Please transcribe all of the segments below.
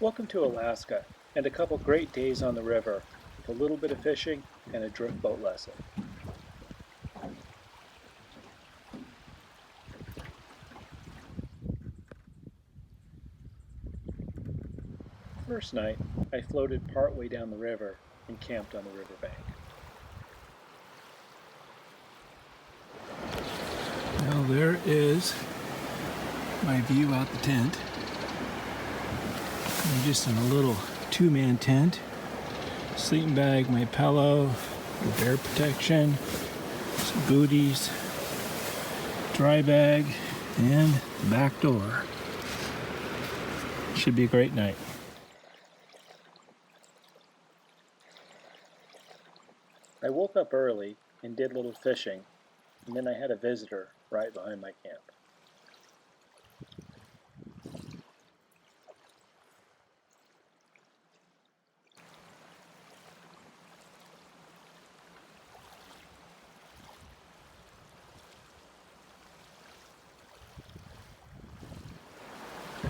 Welcome to Alaska and a couple great days on the river with a little bit of fishing and a drift boat lesson. First night, I floated partway down the river and camped on the riverbank. Well, there is my view out the tent. I'm just in a little two-man tent. Sleeping bag, my pillow, the bear protection, some booties, dry bag, and the back door. Should be a great night. I woke up early and did a little fishing, and then I had a visitor right behind my camp.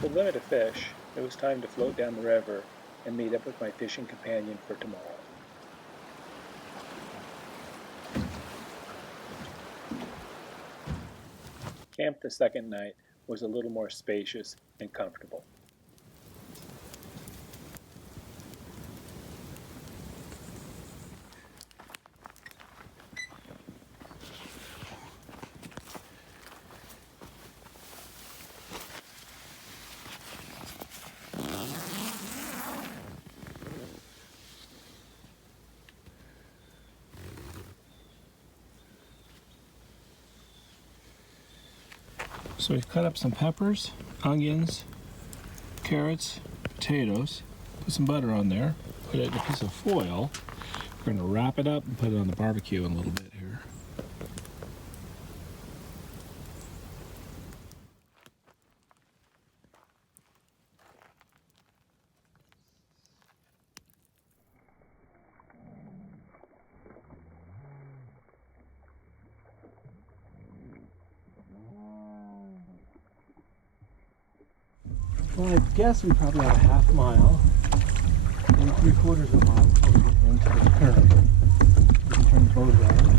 With limited fish, it was time to float down the river and meet up with my fishing companion for tomorrow. Camp the second night was a little more spacious and comfortable. So we've cut up some peppers, onions, carrots, potatoes, put some butter on there, put it in a piece of foil. We're going to wrap it up and put it on the barbecue in a little bit here. Well, I guess we probably have a half mile, maybe 3/4 of a mile before we get into the current. We can turn the boat around.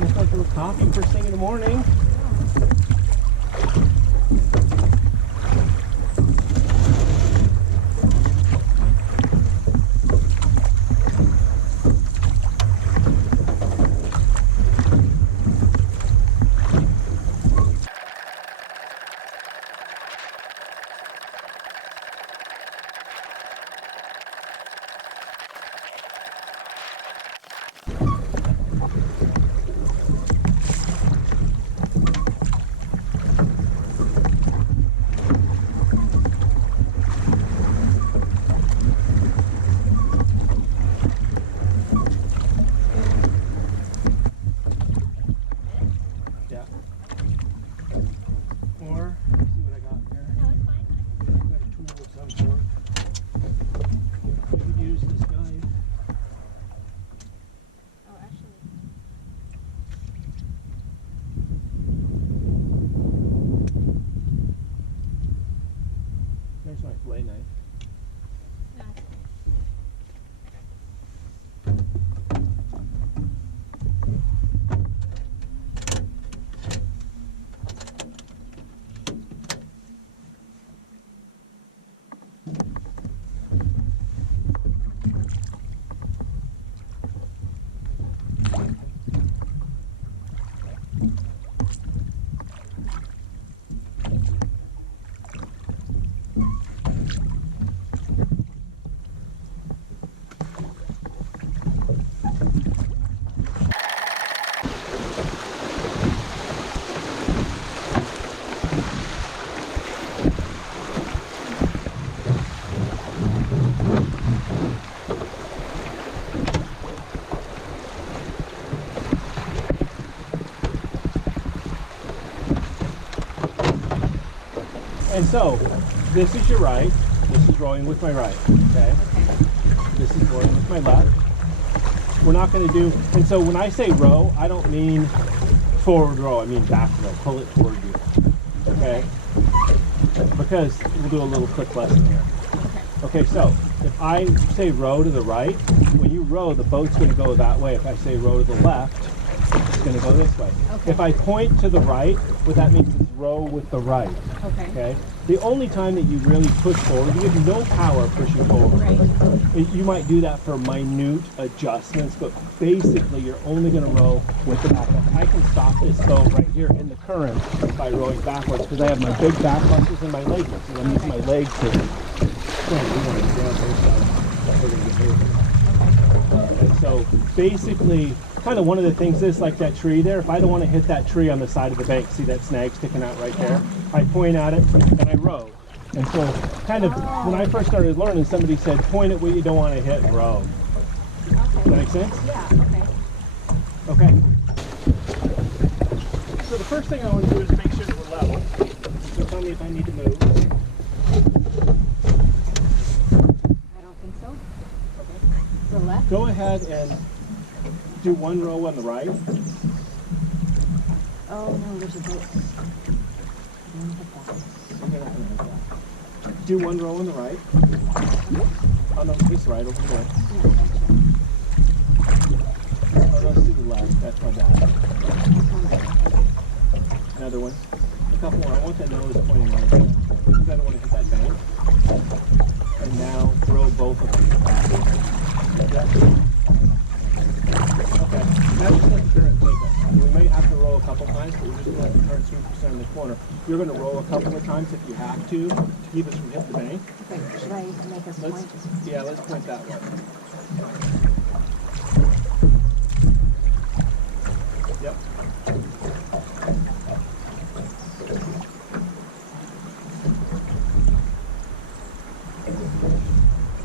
Looks like a little coffee first thing in the morning. There's my fillet knife. And so, this is your right, this is rowing with my right, okay? This is rowing with my left. we're not going to do, and so when I say row, I don't mean forward row, I mean back row. Pull it toward you. Okay? Because we'll do a little quick lesson here. Okay, so if I say row to the right, when you row, the boat's going to go that way. If I say row to the left, it's going to go this way. Okay. If I point to the right, what that means is row with the right. Okay. Okay? The only time that you really push forward, you have no power pushing forward. Right. You might do that for minute adjustments, but basically you're only going to row with the back. I can stop this boat right here in the current by rowing backwards because I have my big back muscles and my leg muscles. I'm using my legs to. And so basically, kind of one of the things is like that tree there. If I don't want to hit that tree on the side of the bank, see that snag sticking out right there? I point at it and I row. And so kind of when I first started learning, somebody said, point at what you don't want to hit and row. Does that make sense? Yeah, okay. Okay. So the first thing I want to do is make sure that we're level. So tell me if I need to move. I don't think so. The left? Go ahead and do one row on the right. Oh, no, there's a boat. Do one row on the right. Oh no, this right over there. Oh, let's do the left. That's my bad. Another one. A couple more. I want the nose pointing right there. Because I don't want to hit that bank. And now row both of them. Okay. Now just let the current take us. We may have to row a couple times, but we're just going to let the current sweep us in the corner. You're going to row a couple of times if you have to keep us from hitting the bank. Okay, should I make us Let's, point? yeah, let's point that way. Yep.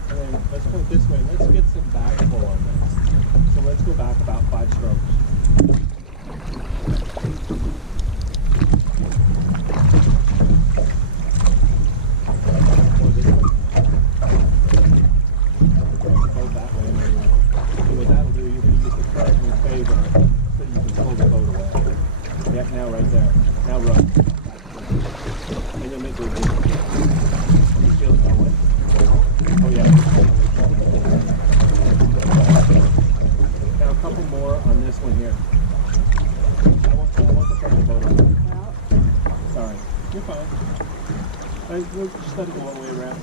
And then let's point this way. Let's get some back pull on this. So let's go back about 5 strokes. Or this way. Go that way. So what that'll do, you're going to use the current in your favor so you can pull the boat away. Yeah, now right there. Now run. And you'll make it. You feel it going? Oh yeah. Now a couple more on this one here. I want the front of the boat over. Well, Sorry. You're fine. We'll just let it go all the way around.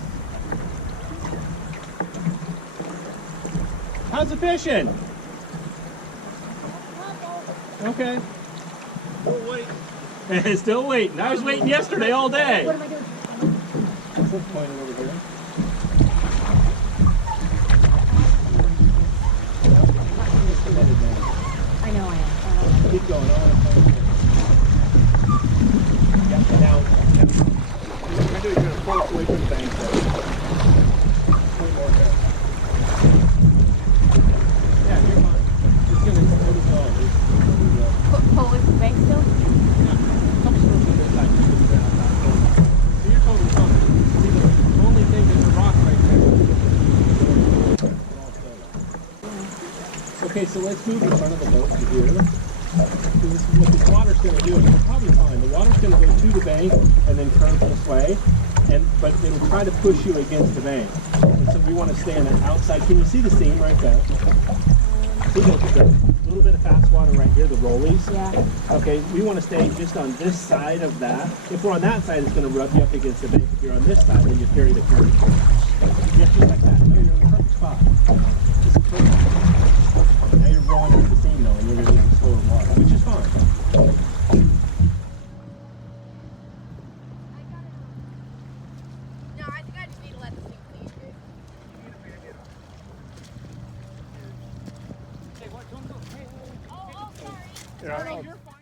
How's the fishing? Okay. We'll wait. Still waiting. I was waiting yesterday all day. what am I doing? Let's point it over here. I know I am. Keep going on. Yeah, now, what you're going to do is you're going to pull it away from the bank there. Point more there. Yeah, you're fine. It's going to let it go. Pull away from the bank still? Couple strokes on this side, keep it down, back over. So you're totally fine. See, the only thing is the rock right there. Okay, so let's move the front of the boat to here. This is what this water's going to do, and it's probably fine. The water's going to go to the bank and then curve this way, but it'll try to push you against the bank. And so we want to stay on the outside. Can you see the seam right there? See the little bit of fast water right here, the rollies? Yeah. Okay, we want to stay just on this side of that. If we're on that side, it's going to rub you up against the bank. If you're on this side, then you carry the current. Yeah, just like that. No, you're in the perfect spot. This is perfect. Now you're rolling out the seam though, and you're going to use slower water, which is fine. No, I think I just need to let this thing clean. Oh, sorry. Yeah, You're fine.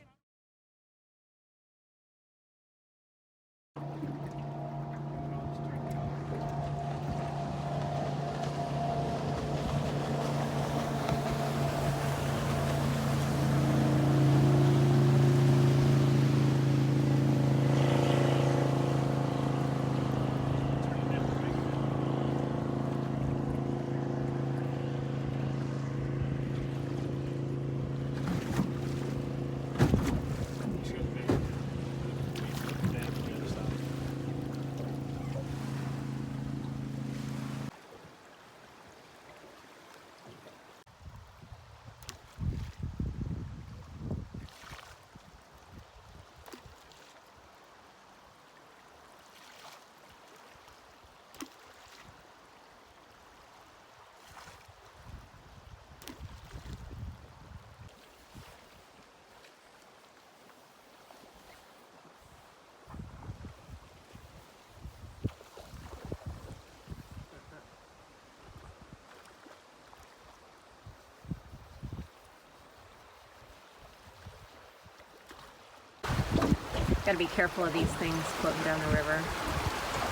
Gotta be careful of these things floating down the river.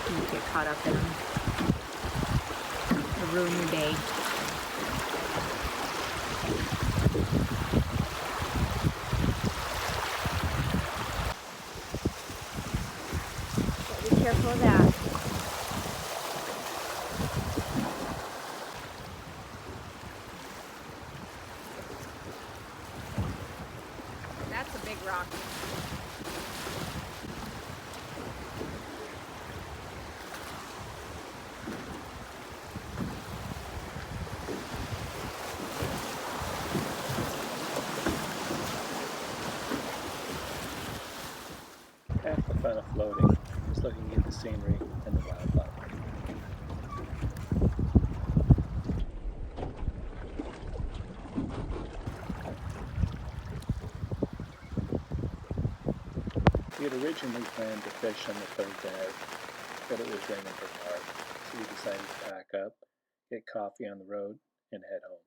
You get caught up in them. It'll ruin your day. Gotta be careful of that. That's a big rock. Half the fun of floating is looking at the scenery and the wildlife. We had originally planned to fish on the third day, but it was raining pretty hard, so we decided to pack up, get coffee on the road, and head home.